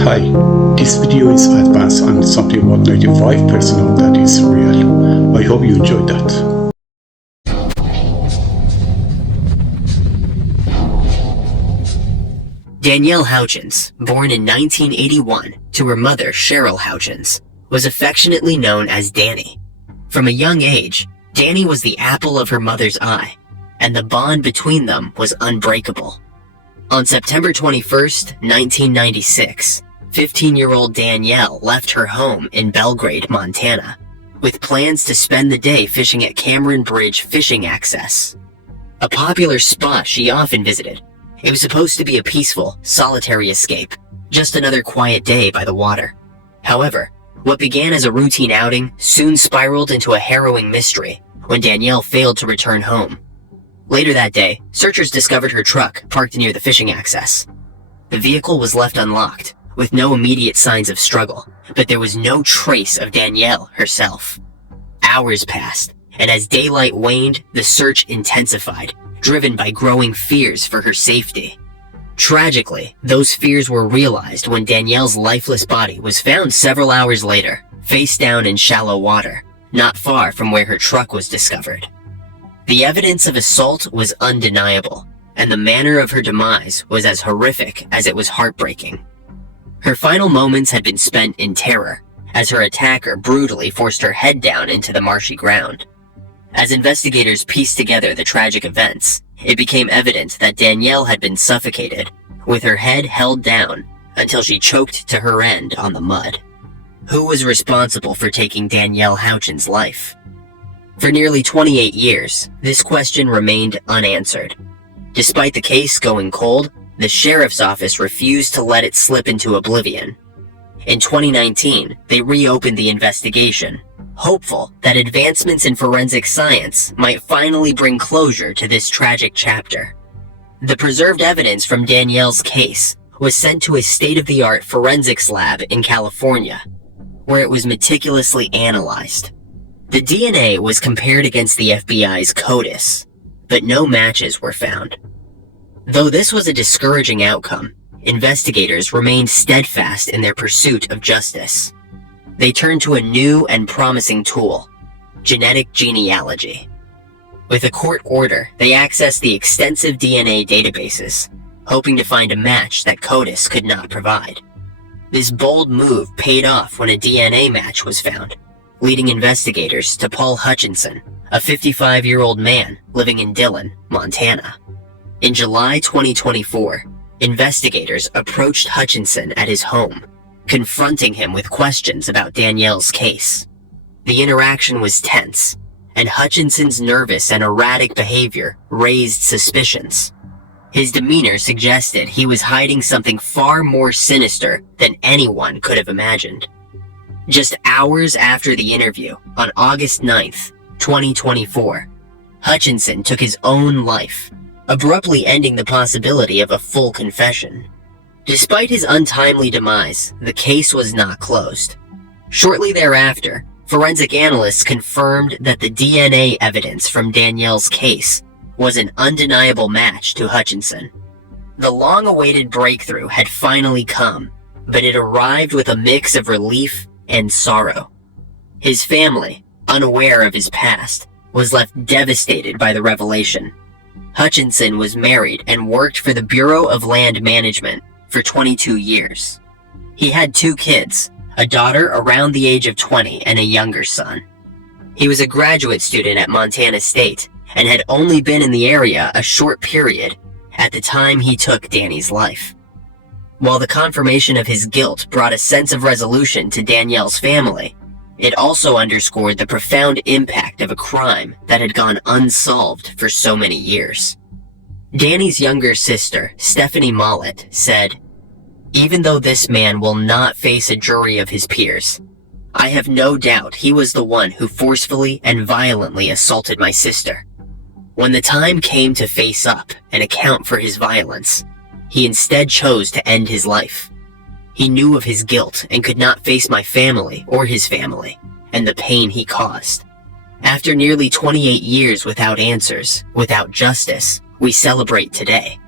Hi, this video is advanced and something about 95% of that is real. I hope you enjoyed that. Danielle Houchins, born in 1981 to her mother Cheryl Houchins, was affectionately known as Danny. From a young age, Danny was the apple of her mother's eye, and the bond between them was unbreakable. On September 21st, 1996, 15-year-old Danielle left her home in Belgrade, Montana, with plans to spend the day fishing at Cameron Bridge Fishing Access, a popular spot she often visited. It was supposed to be a peaceful, solitary escape, just another quiet day by the water. However, what began as a routine outing soon spiraled into a harrowing mystery when Danielle failed to return home. Later that day, searchers discovered her truck parked near the fishing access. The vehicle was left unlocked, with no immediate signs of struggle, but there was no trace of Danielle herself. Hours passed, and as daylight waned, the search intensified, driven by growing fears for her safety. Tragically, those fears were realized when Danielle's lifeless body was found several hours later, face down in shallow water, not far from where her truck was discovered. The evidence of assault was undeniable, and the manner of her demise was as horrific as it was heartbreaking. Her final moments had been spent in terror, as her attacker brutally forced her head down into the marshy ground. As investigators pieced together the tragic events, it became evident that Danielle had been suffocated, with her head held down until she choked to her end on the mud. Who was responsible for taking Danielle Houchins' life? For nearly 28 years, this question remained unanswered. Despite the case going cold, the sheriff's office refused to let it slip into oblivion. In 2019, they reopened the investigation, hopeful that advancements in forensic science might finally bring closure to this tragic chapter. The preserved evidence from Danielle's case was sent to a state-of-the-art forensics lab in California, where it was meticulously analyzed. The DNA was compared against the FBI's CODIS, but no matches were found. Though this was a discouraging outcome, investigators remained steadfast in their pursuit of justice. They turned to a new and promising tool: genetic genealogy. With a court order, they accessed the extensive DNA databases, hoping to find a match that CODIS could not provide. This bold move paid off when a DNA match was found, leading investigators to Paul Hutchinson, a 55-year-old man living in Dillon, Montana. In July 2024, investigators approached Hutchinson at his home, confronting him with questions about Danielle's case. The interaction was tense, and Hutchinson's nervous and erratic behavior raised suspicions. His demeanor suggested he was hiding something far more sinister than anyone could have imagined. Just hours after the interview, on August 9th, 2024, Hutchinson took his own life, abruptly ending the possibility of a full confession. Despite his untimely demise, the case was not closed. Shortly thereafter, forensic analysts confirmed that the DNA evidence from Danielle's case was an undeniable match to Hutchinson. The long-awaited breakthrough had finally come, but it arrived with a mix of relief and sorrow. His family, unaware of his past, was left devastated by the revelation. Hutchinson was married and worked for the Bureau of Land Management for 22 years. He had 2 kids, a daughter around the age of 20 and a younger son. He was a graduate student at Montana State and had only been in the area a short period at the time he took Danny's life. While the confirmation of his guilt brought a sense of resolution to Danielle's family, it also underscored the profound impact of a crime that had gone unsolved for so many years. Danny's younger sister, Stephanie Mollett, said, "Even though this man will not face a jury of his peers, I have no doubt he was the one who forcefully and violently assaulted my sister. When the time came to face up and account for his violence, he instead chose to end his life. He knew of his guilt and could not face my family or his family, and the pain he caused. After nearly 28 years without answers, without justice, we celebrate today.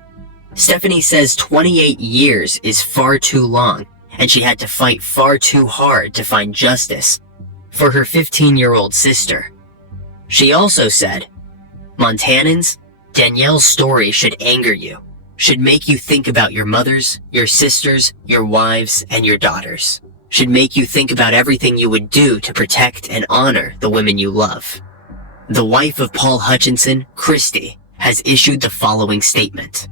Stephanie says 28 years is far too long, and she had to fight far too hard to find justice for her 15-year-old sister. She also said, "Montanans, Danielle's story should anger you, should make you think about your mothers, your sisters, your wives, and your daughters. Should make you think about everything you would do to protect and honor the women you love." The wife of Paul Hutchinson, Christy, has issued the following statement.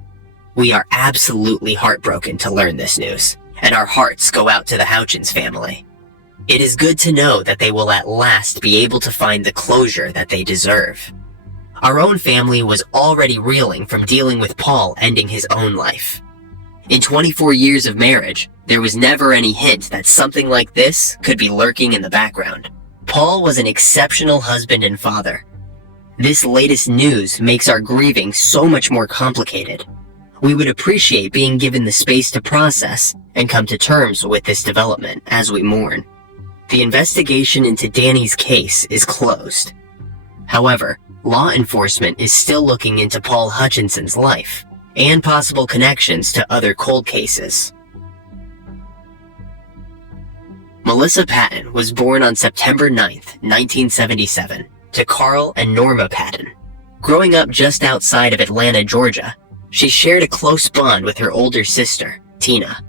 "We are absolutely heartbroken to learn this news, and our hearts go out to the Houchins family. It is good to know that they will at last be able to find the closure that they deserve. Our own family was already reeling from dealing with Paul ending his own life. In 24 years of marriage, there was never any hint that something like this could be lurking in the background. Paul was an exceptional husband and father. This latest news makes our grieving so much more complicated. We would appreciate being given the space to process and come to terms with this development as we mourn. The investigation into Danny's case is closed. However, law enforcement is still looking into Paul Hutchinson's life and possible connections to other cold cases." Melissa Patton was born on September 9th, 1977, to Carl and Norma Patton. Growing up just outside of Atlanta, Georgia, she shared a close bond with her older sister, Tina.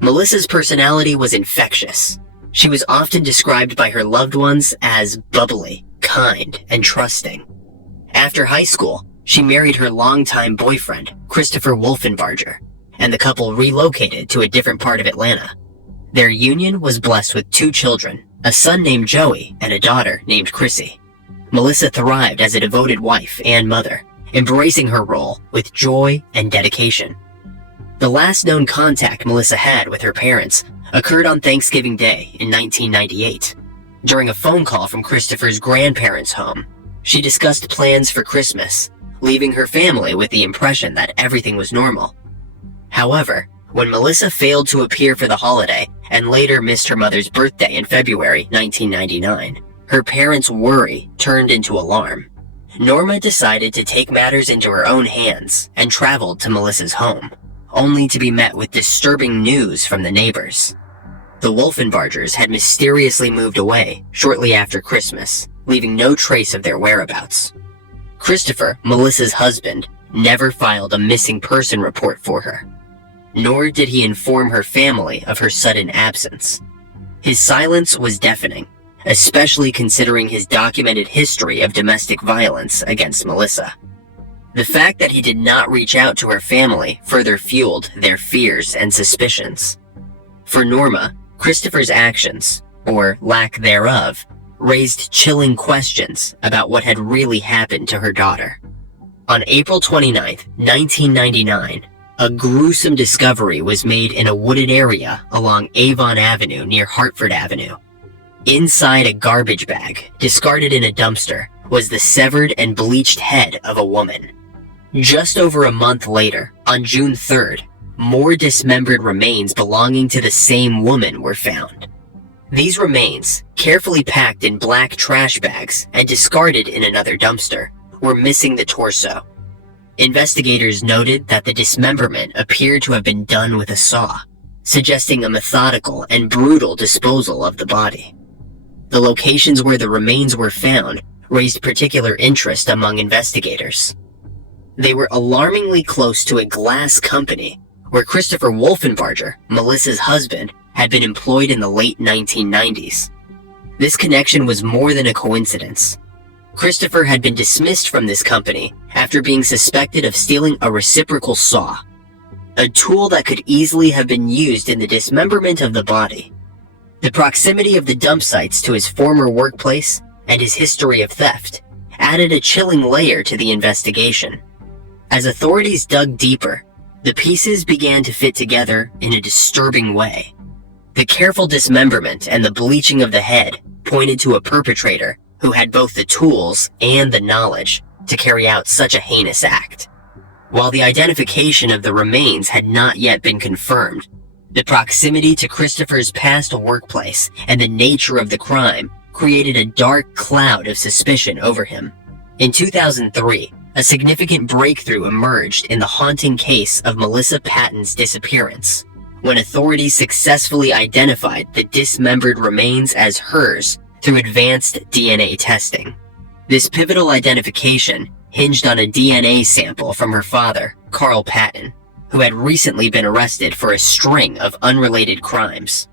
Melissa's personality was infectious. She was often described by her loved ones as bubbly, kind, and trusting. After high school, she married her longtime boyfriend, Christopher Wolfenbarger, and the couple relocated to a different part of Atlanta. Their union was blessed with 2 children, a son named Joey and a daughter named Chrissy. Melissa thrived as a devoted wife and mother, embracing her role with joy and dedication. The last known contact Melissa had with her parents occurred on Thanksgiving Day in 1998. During a phone call from Christopher's grandparents' home, she discussed plans for Christmas, leaving her family with the impression that everything was normal. However, when Melissa failed to appear for the holiday and later missed her mother's birthday in February 1999, her parents' worry turned into alarm. Norma decided to take matters into her own hands and traveled to Melissa's home, only to be met with disturbing news from the neighbors. The Wolfenbargers had mysteriously moved away shortly after Christmas, leaving no trace of their whereabouts. Christopher, Melissa's husband, never filed a missing person report for her, nor did he inform her family of her sudden absence. His silence was deafening, especially considering his documented history of domestic violence against Melissa. The fact that he did not reach out to her family further fueled their fears and suspicions. For Norma, Christopher's actions, or lack thereof, raised chilling questions about what had really happened to her daughter. On April 29, 1999, a gruesome discovery was made in a wooded area along Avon Avenue near Hartford Avenue. Inside a garbage bag, discarded in a dumpster, was the severed and bleached head of a woman. Just over a month later, on June 3rd, more dismembered remains belonging to the same woman were found. These remains, carefully packed in black trash bags and discarded in another dumpster, were missing the torso. Investigators noted that the dismemberment appeared to have been done with a saw, suggesting a methodical and brutal disposal of the body. The locations where the remains were found raised particular interest among investigators. They were alarmingly close to a glass company where Christopher Wolfenbarger, Melissa's husband, had been employed in the late 1990s. This connection was more than a coincidence. Christopher had been dismissed from this company after being suspected of stealing a reciprocal saw, a tool that could easily have been used in the dismemberment of the body. The proximity of the dump sites to his former workplace and his history of theft added a chilling layer to the investigation. As authorities dug deeper, the pieces began to fit together in a disturbing way. The careful dismemberment and the bleaching of the head pointed to a perpetrator who had both the tools and the knowledge to carry out such a heinous act. While the identification of the remains had not yet been confirmed, the proximity to Christopher's past workplace and the nature of the crime created a dark cloud of suspicion over him. In 2003, a significant breakthrough emerged in the haunting case of Melissa Patton's disappearance, when authorities successfully identified the dismembered remains as hers through advanced DNA testing. This pivotal identification hinged on a DNA sample from her father, Carl Patton, who had recently been arrested for a string of unrelated crimes.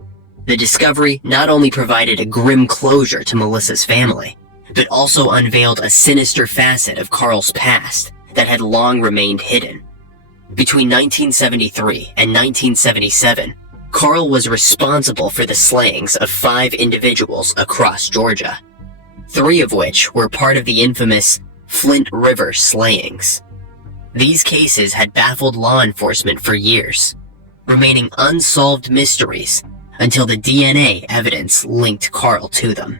The discovery not only provided a grim closure to Melissa's family, but also unveiled a sinister facet of Carl's past that had long remained hidden. Between 1973 and 1977, Carl was responsible for the slayings of 5 individuals across Georgia, 3 of which were part of the infamous Flint River slayings. These cases had baffled law enforcement for years, remaining unsolved mysteries until the DNA evidence linked Carl to them.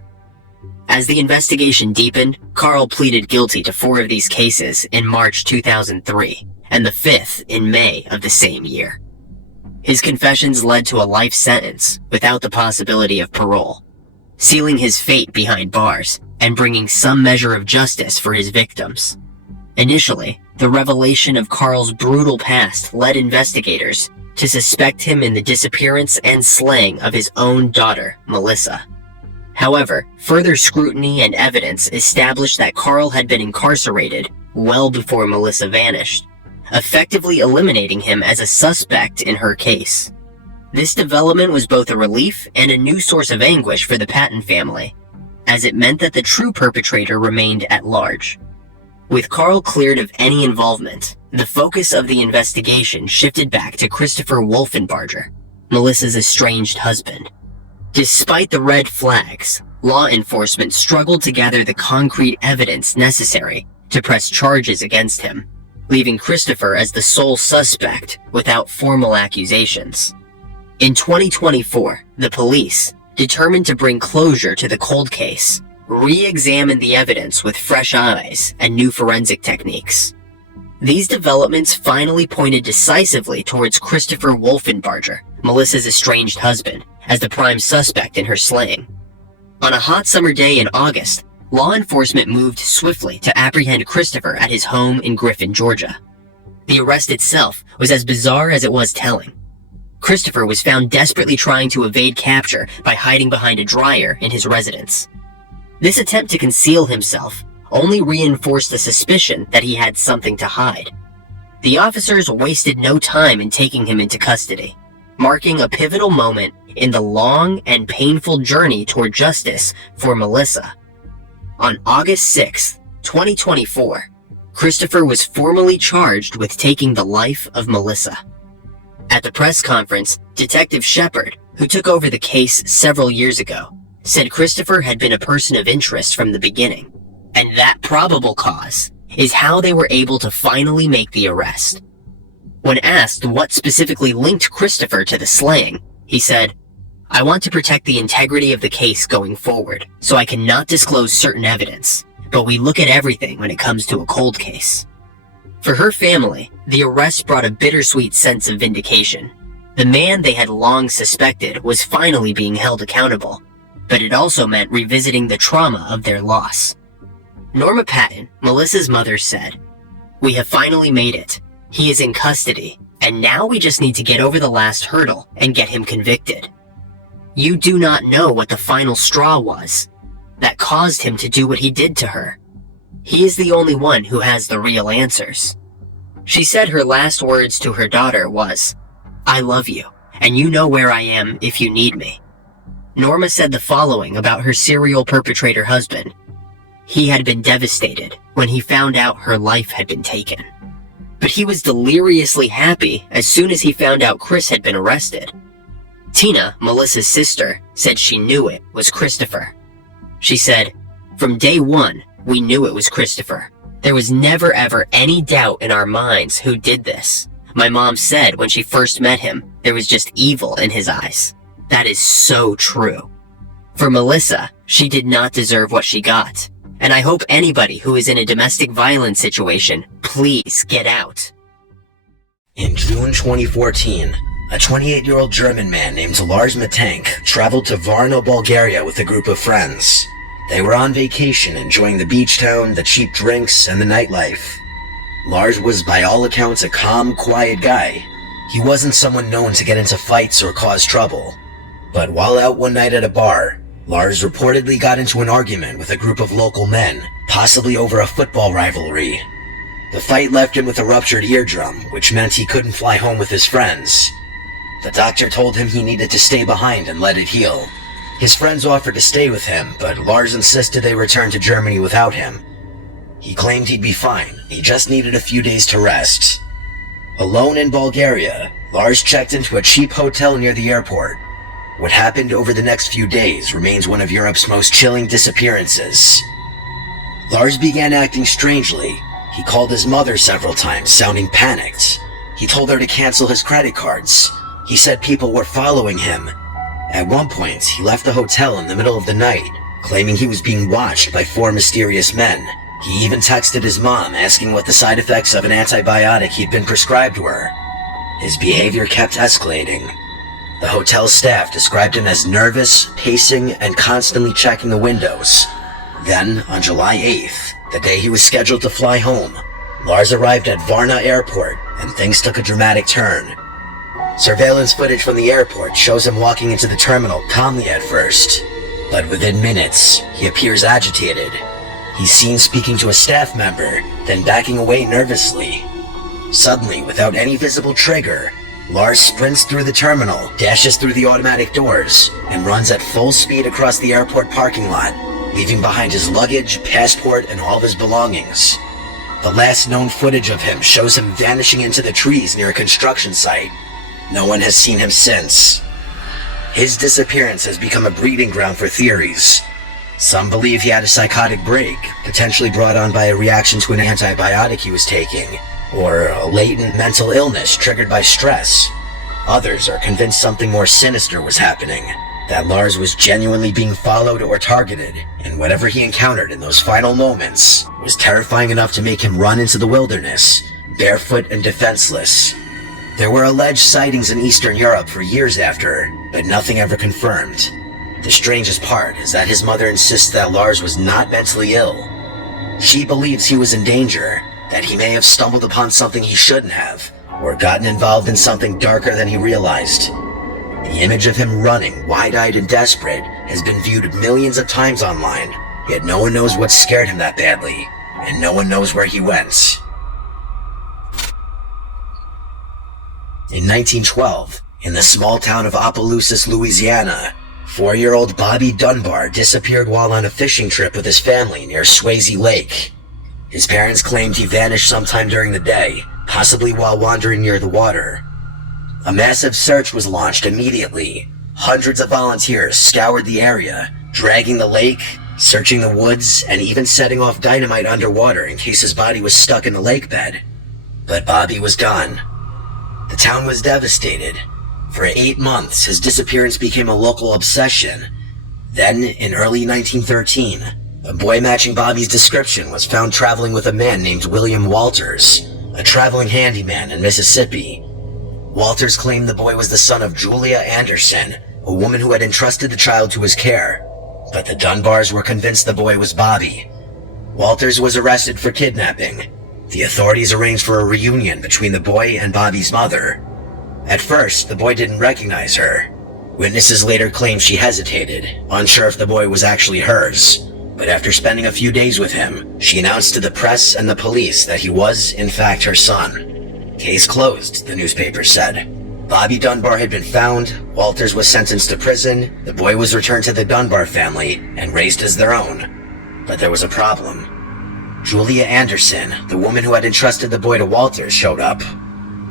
As the investigation deepened, Carl pleaded guilty to 4 of these cases in March 2003, and the 5th in May of the same year. His confessions led to a life sentence without the possibility of parole, sealing his fate behind bars and bringing some measure of justice for his victims. Initially, the revelation of Carl's brutal past led investigators to suspect him in the disappearance and slaying of his own daughter, Melissa. However, further scrutiny and evidence established that Carl had been incarcerated well before Melissa vanished, effectively eliminating him as a suspect in her case. This development was both a relief and a new source of anguish for the Patton family, as it meant that the true perpetrator remained at large. With Carl cleared of any involvement, the focus of the investigation shifted back to Christopher Wolfenbarger, Melissa's estranged husband. Despite the red flags, law enforcement struggled to gather the concrete evidence necessary to press charges against him, leaving Christopher as the sole suspect without formal accusations. In 2024, the police, determined to bring closure to the cold case, re-examined the evidence with fresh eyes and new forensic techniques. These developments finally pointed decisively towards Christopher Wolfenbarger, Melissa's estranged husband, as the prime suspect in her slaying. On a hot summer day in August, law enforcement moved swiftly to apprehend Christopher at his home in Griffin, Georgia. The arrest itself was as bizarre as it was telling. Christopher was found desperately trying to evade capture by hiding behind a dryer in his residence. This attempt to conceal himself only reinforced the suspicion that he had something to hide. The officers wasted no time in taking him into custody, marking a pivotal moment in the long and painful journey toward justice for Melissa. On August 6, 2024, Christopher was formally charged with taking the life of Melissa. At the press conference, Detective Shepard, who took over the case several years ago, said Christopher had been a person of interest from the beginning, and that probable cause is how they were able to finally make the arrest. When asked what specifically linked Christopher to the slaying, he said, "I want to protect the integrity of the case going forward, so I cannot disclose certain evidence, but we look at everything when it comes to a cold case." For her family, the arrest brought a bittersweet sense of vindication. The man they had long suspected was finally being held accountable, but it also meant revisiting the trauma of their loss. Norma Patton, Melissa's mother, said, "We have finally made it. He is in custody, and now we just need to get over the last hurdle and get him convicted. You do not know what the final straw was that caused him to do what he did to her. He is the only one who has the real answers." She said her last words to her daughter was, "I love you, and you know where I am if you need me." Norma said the following about her serial perpetrator husband: "He had been devastated when he found out her life had been taken. But he was deliriously happy as soon as he found out Chris had been arrested." Tina, Melissa's sister, said she knew it was Christopher. She said, "From day one, we knew it was Christopher. There was never ever any doubt in our minds who did this. My mom said when she first met him, there was just evil in his eyes. That is so true." For Melissa, she did not deserve what she got, and I hope anybody who is in a domestic violence situation, please get out. In June 2014, a 28-year-old German man named Lars Matank traveled to Varna, Bulgaria with a group of friends. They were on vacation, enjoying the beach town, the cheap drinks, and the nightlife. Lars was by all accounts a calm, quiet guy. He wasn't someone known to get into fights or cause trouble. But while out one night at a bar, Lars reportedly got into an argument with a group of local men, possibly over a football rivalry. The fight left him with a ruptured eardrum, which meant he couldn't fly home with his friends. The doctor told him he needed to stay behind and let it heal. His friends offered to stay with him, but Lars insisted they return to Germany without him. He claimed he'd be fine, he just needed a few days to rest. Alone in Bulgaria, Lars checked into a cheap hotel near the airport. What happened over the next few days remains one of Europe's most chilling disappearances. Lars began acting strangely. He called his mother several times, sounding panicked. He told her to cancel his credit cards. He said people were following him. At one point, he left the hotel in the middle of the night, claiming he was being watched by 4 mysterious men. He even texted his mom, asking what the side effects of an antibiotic he'd been prescribed were. His behavior kept escalating. The hotel staff described him as nervous, pacing, and constantly checking the windows. Then, on July 8th, the day he was scheduled to fly home, Lars arrived at Varna Airport, and things took a dramatic turn. Surveillance footage from the airport shows him walking into the terminal calmly at first, but within minutes, he appears agitated. He's seen speaking to a staff member, then backing away nervously. Suddenly, without any visible trigger, Lars sprints through the terminal, dashes through the automatic doors, and runs at full speed across the airport parking lot, leaving behind his luggage, passport, and all of his belongings. The last known footage of him shows him vanishing into the trees near a construction site. No one has seen him since. His disappearance has become a breeding ground for theories. Some believe he had a psychotic break, potentially brought on by a reaction to an antibiotic he was taking, or a latent mental illness triggered by stress. Others are convinced something more sinister was happening, that Lars was genuinely being followed or targeted, and whatever he encountered in those final moments was terrifying enough to make him run into the wilderness, barefoot and defenseless. There were alleged sightings in Eastern Europe for years after, but nothing ever confirmed. The strangest part is that his mother insists that Lars was not mentally ill. She believes he was in danger, that he may have stumbled upon something he shouldn't have, or gotten involved in something darker than he realized. The image of him running, wide-eyed and desperate, has been viewed millions of times online, yet no one knows what scared him that badly, and no one knows where he went. In 1912, in the small town of Opelousas, Louisiana, 4-year-old Bobby Dunbar disappeared while on a fishing trip with his family near Swayze Lake. His parents claimed he vanished sometime during the day, possibly while wandering near the water. A massive search was launched immediately. Hundreds of volunteers scoured the area, dragging the lake, searching the woods, and even setting off dynamite underwater in case his body was stuck in the lake bed. But Bobby was gone. The town was devastated. For 8 months, his disappearance became a local obsession. Then, in early 1913, a boy matching Bobby's description was found traveling with a man named William Walters, a traveling handyman in Mississippi. Walters claimed the boy was the son of Julia Anderson, a woman who had entrusted the child to his care. But the Dunbars were convinced the boy was Bobby. Walters was arrested for kidnapping. The authorities arranged for a reunion between the boy and Bobby's mother. At first, the boy didn't recognize her. Witnesses later claimed she hesitated, unsure if the boy was actually hers. But after spending a few days with him, she announced to the press and the police that he was, in fact, her son. Case closed, the newspaper said. Bobby Dunbar had been found, Walters was sentenced to prison, the boy was returned to the Dunbar family, and raised as their own. But there was a problem. Julia Anderson, the woman who had entrusted the boy to Walters, showed up.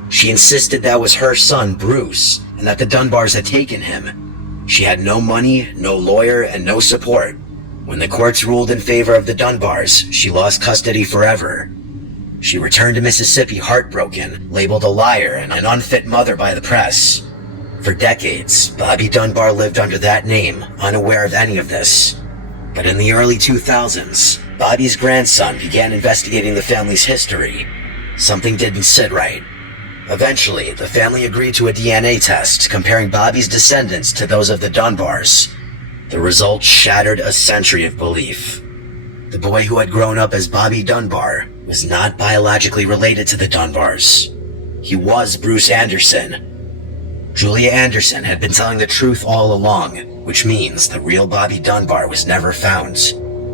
She insisted that was her son, Bruce, and that the Dunbars had taken him. She had no money, no lawyer, and no support. When the courts ruled in favor of the Dunbars, she lost custody forever. She returned to Mississippi heartbroken, labeled a liar and an unfit mother by the press. For decades, Bobby Dunbar lived under that name, unaware of any of this. But in the early 2000s, Bobby's grandson began investigating the family's history. Something didn't sit right. Eventually, the family agreed to a DNA test comparing Bobby's descendants to those of the Dunbars. The results shattered a century of belief. The boy who had grown up as Bobby Dunbar was not biologically related to the Dunbars. He was Bruce Anderson. Julia Anderson had been telling the truth all along, which means the real Bobby Dunbar was never found.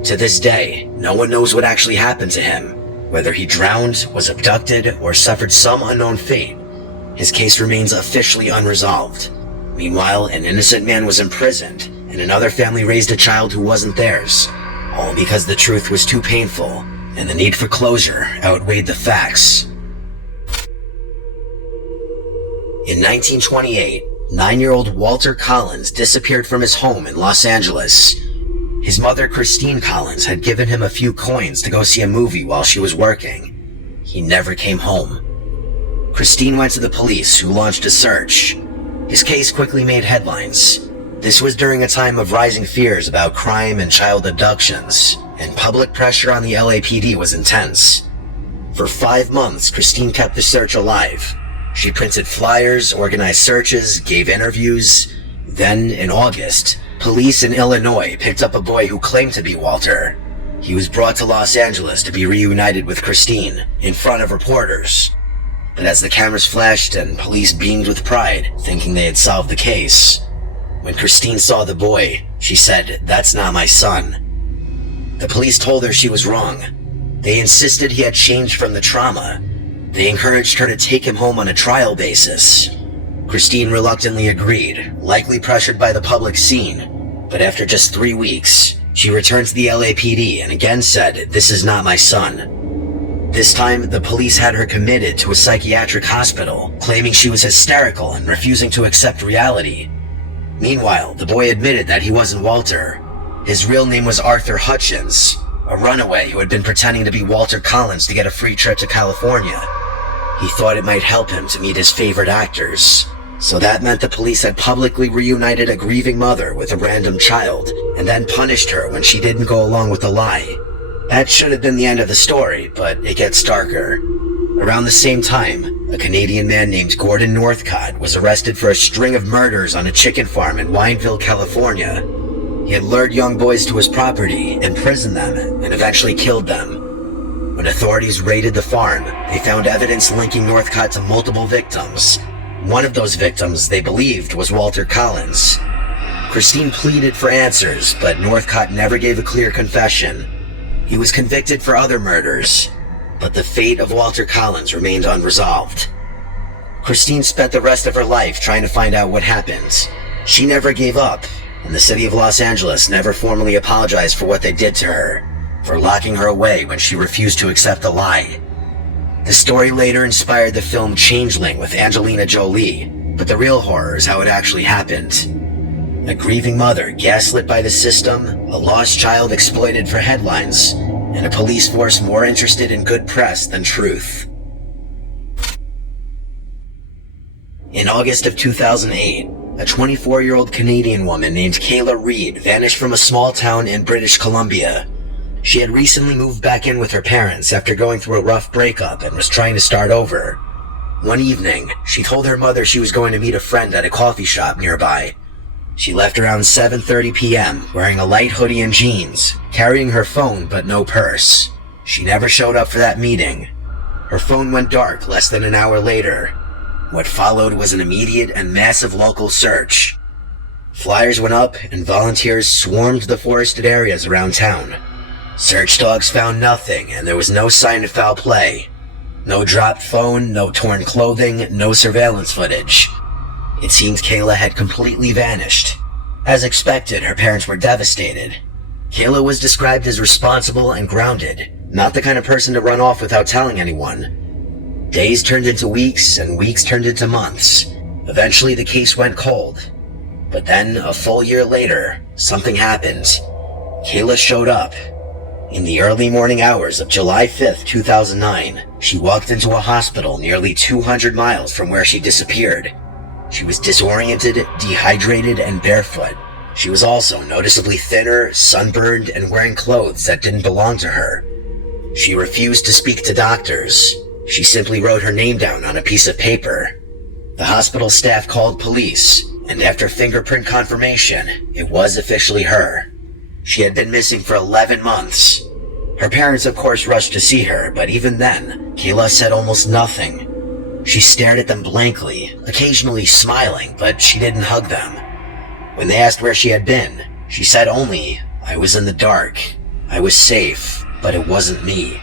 To this day, no one knows what actually happened to him, whether he drowned, was abducted, or suffered some unknown fate. His case remains officially unresolved. Meanwhile, an innocent man was imprisoned, and another family raised a child who wasn't theirs, all because the truth was too painful, and the need for closure outweighed the facts. In 1928, 9-year-old Walter Collins disappeared from his home in Los Angeles. His mother, Christine Collins, had given him a few coins to go see a movie while she was working. He never came home. Christine went to the police, who launched a search. His case quickly made headlines. This was during a time of rising fears about crime and child abductions, and public pressure on the LAPD was intense. For 5 months, Christine kept the search alive. She printed flyers, organized searches, gave interviews. Then, in August, police in Illinois picked up a boy who claimed to be Walter. He was brought to Los Angeles to be reunited with Christine in front of reporters. But as the cameras flashed and police beamed with pride, thinking they had solved the case, when Christine saw the boy, she said, "That's not my son." The police told her she was wrong. They insisted he had changed from the trauma. They encouraged her to take him home on a trial basis. Christine reluctantly agreed, likely pressured by the public scene. But after just 3 weeks, she returned to the LAPD and again said, "This is not my son." This time, the police had her committed to a psychiatric hospital, claiming she was hysterical and refusing to accept reality. Meanwhile, the boy admitted that he wasn't Walter. His real name was Arthur Hutchins, a runaway who had been pretending to be Walter Collins to get a free trip to California. He thought it might help him to meet his favorite actors. So that meant the police had publicly reunited a grieving mother with a random child, and then punished her when she didn't go along with the lie. That should have been the end of the story, but it gets darker. Around the same time, a Canadian man named Gordon Northcott was arrested for a string of murders on a chicken farm in Wineville, California. He had lured young boys to his property, imprisoned them, and eventually killed them. When authorities raided the farm, they found evidence linking Northcott to multiple victims. One of those victims, they believed, was Walter Collins. Christine pleaded for answers, but Northcott never gave a clear confession. He was convicted for other murders, but the fate of Walter Collins remained unresolved. Christine spent the rest of her life trying to find out what happened. She never gave up, and the city of Los Angeles never formally apologized for what they did to her, for locking her away when she refused to accept the lie. The story later inspired the film Changeling with Angelina Jolie, but the real horror is how it actually happened. A grieving mother gaslit by the system, a lost child exploited for headlines, and a police force more interested in good press than truth. In August of 2008, a 24-year-old Canadian woman named Kayla Reed vanished from a small town in British Columbia. She had recently moved back in with her parents after going through a rough breakup and was trying to start over. One evening, she told her mother she was going to meet a friend at a coffee shop nearby. She left around 7:30 p.m., wearing a light hoodie and jeans, carrying her phone but no purse. She never showed up for that meeting. Her phone went dark less than an hour later. What followed was an immediate and massive local search. Flyers went up and volunteers swarmed the forested areas around town. Search dogs found nothing, and there was no sign of foul play. No dropped phone, no torn clothing, no surveillance footage. It seemed Kayla had completely vanished. As expected, her parents were devastated. Kayla was described as responsible and grounded, not the kind of person to run off without telling anyone. Days turned into weeks, and weeks turned into months. Eventually, the case went cold. But then, a full year later, something happened. Kayla showed up. In the early morning hours of July 5th, 2009, she walked into a hospital nearly 200 miles from where she disappeared. She was disoriented, dehydrated, and barefoot. She was also noticeably thinner, sunburned, and wearing clothes that didn't belong to her. She refused to speak to doctors. She simply wrote her name down on a piece of paper. The hospital staff called police, and after fingerprint confirmation, it was officially her. She had been missing for 11 months. Her parents, of course, rushed to see her, but even then, Kayla said almost nothing. She stared at them blankly, occasionally smiling, but she didn't hug them. When they asked where she had been, she said only, "I was in the dark. I was safe, but it wasn't me."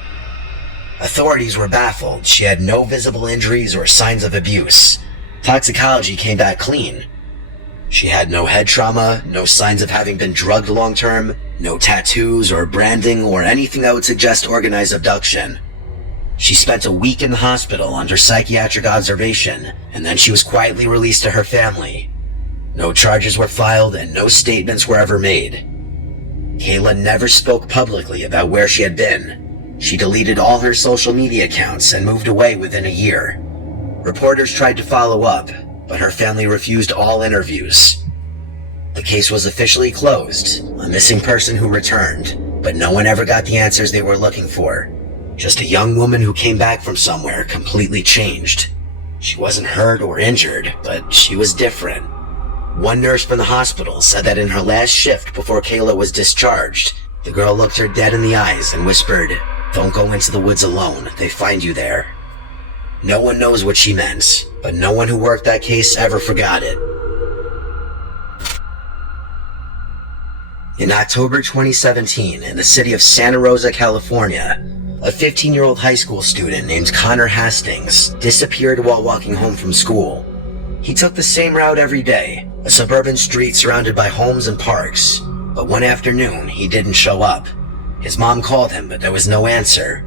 Authorities were baffled. She had no visible injuries or signs of abuse. Toxicology came back clean. She had no head trauma, no signs of having been drugged long-term, no tattoos or branding or anything that would suggest organized abduction. She spent a week in the hospital under psychiatric observation, and then she was quietly released to her family. No charges were filed and no statements were ever made. Kayla never spoke publicly about where she had been. She deleted all her social media accounts and moved away within a year. Reporters tried to follow up, but her family refused all interviews. The case was officially closed, a missing person who returned, but no one ever got the answers they were looking for. Just a young woman who came back from somewhere completely changed. She wasn't hurt or injured, but she was different. One nurse from the hospital said that in her last shift before Kayla was discharged, the girl looked her dead in the eyes and whispered, "Don't go into the woods alone, they find you there." No one knows what she meant, but no one who worked that case ever forgot it. In October 2017, in the city of Santa Rosa, California, a 15-year-old high school student named Connor Hastings disappeared while walking home from school. He took the same route every day, a suburban street surrounded by homes and parks, but one afternoon he didn't show up. His mom called him, but there was no answer.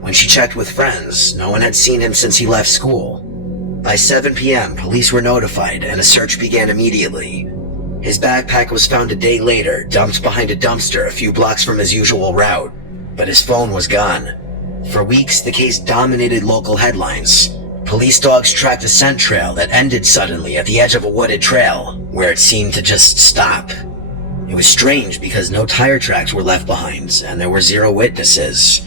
When she checked with friends, no one had seen him since he left school. By 7 p.m., police were notified and a search began immediately. His backpack was found a day later, dumped behind a dumpster a few blocks from his usual route, but his phone was gone. For weeks, the case dominated local headlines. Police dogs tracked a scent trail that ended suddenly at the edge of a wooded trail, where it seemed to just stop. It was strange because no tire tracks were left behind, and there were zero witnesses.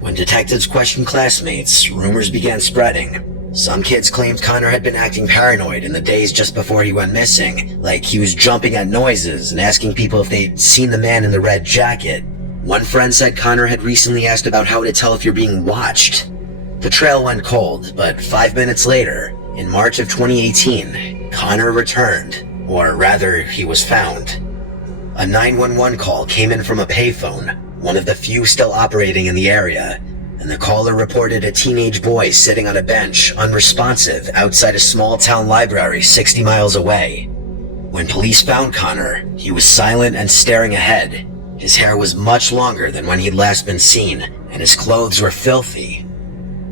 When detectives questioned classmates, rumors began spreading. Some kids claimed Connor had been acting paranoid in the days just before he went missing, like he was jumping at noises and asking people if they'd seen the man in the red jacket. One friend said Connor had recently asked about how to tell if you're being watched. The trail went cold, but 5 minutes later, in March of 2018, Connor returned, or rather, he was found. A 911 call came in from a payphone, one of the few still operating in the area, and the caller reported a teenage boy sitting on a bench, unresponsive, outside a small-town library 60 miles away. When police found Connor, he was silent and staring ahead. His hair was much longer than when he'd last been seen, and his clothes were filthy.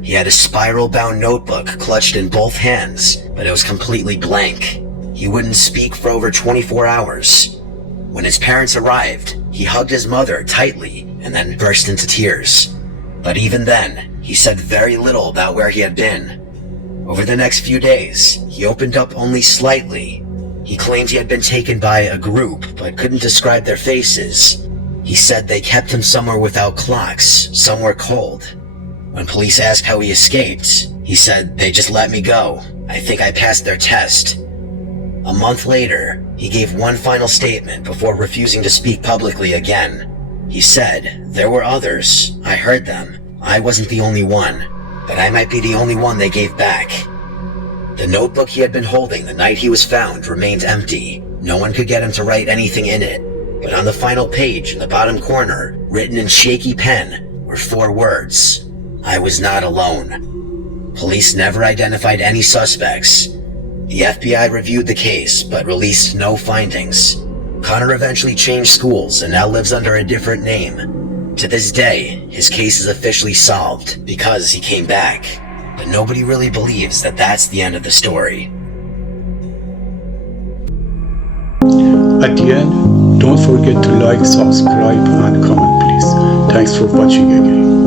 He had a spiral-bound notebook clutched in both hands, but it was completely blank. He wouldn't speak for over 24 hours. When his parents arrived, he hugged his mother tightly and then burst into tears. But even then, he said very little about where he had been. Over the next few days, he opened up only slightly. He claimed he had been taken by a group, but couldn't describe their faces. He said they kept him somewhere without clocks, somewhere cold. When police asked how he escaped, he said, "They just let me go. I think I passed their test." A month later, he gave one final statement before refusing to speak publicly again. He said, "There were others. I heard them. I wasn't the only one, but I might be the only one they gave back." The notebook he had been holding the night he was found remained empty. No one could get him to write anything in it. But on the final page in the bottom corner, written in shaky pen, were 4 words. "I was not alone." Police never identified any suspects. The FBI reviewed the case, but released no findings. Connor eventually changed schools and now lives under a different name. To this day, his case is officially solved because he came back. But nobody really believes that that's the end of the story. At the end, don't forget to like, subscribe and comment please. Thanks for watching again.